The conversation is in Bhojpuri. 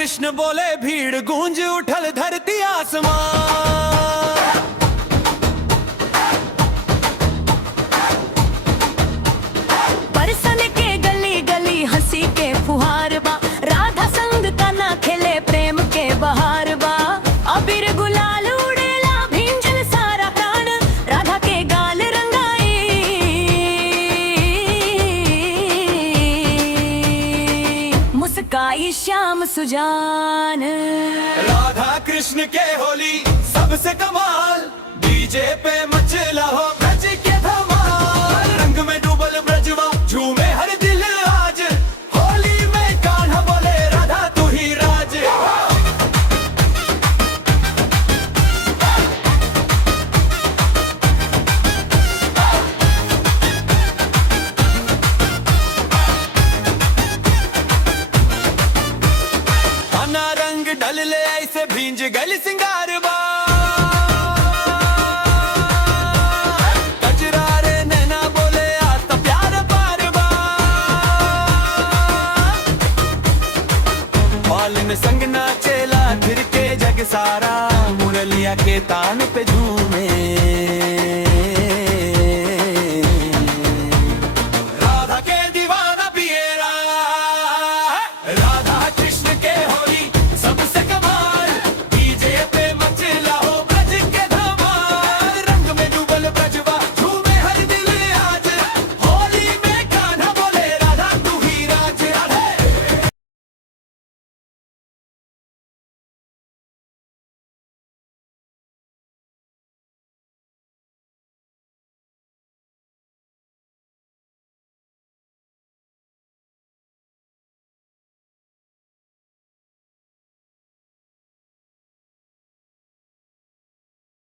कृष्ण बोले भीड़ गूंज उठल धरती आसमान। परसन के गली गली हंसी के फुहार बा, राधा संग तना खेले प्रेम के बहार बा। अबीर गुलाल उड़ेला भींजल सारा प्राण, राधा के गाल रंगाई मुस्काई श्याम सुजान। राधा कृष्ण के होली सबसे कमाल, डीजे पे मचला हो ब्रज के धमाल। रंग में डूबल ब्रजवा झूमे हर दिल आज, होली में कान्हा बोले राधा तू ही राज। आना रंग ढल ले ऐसे भींज गल सिंगार बा। कजरारे नैना बोले आता प्यार पार बा। बालन संग नाचेला फिर के जग सारा, मुरलिया के तान पे झूमे।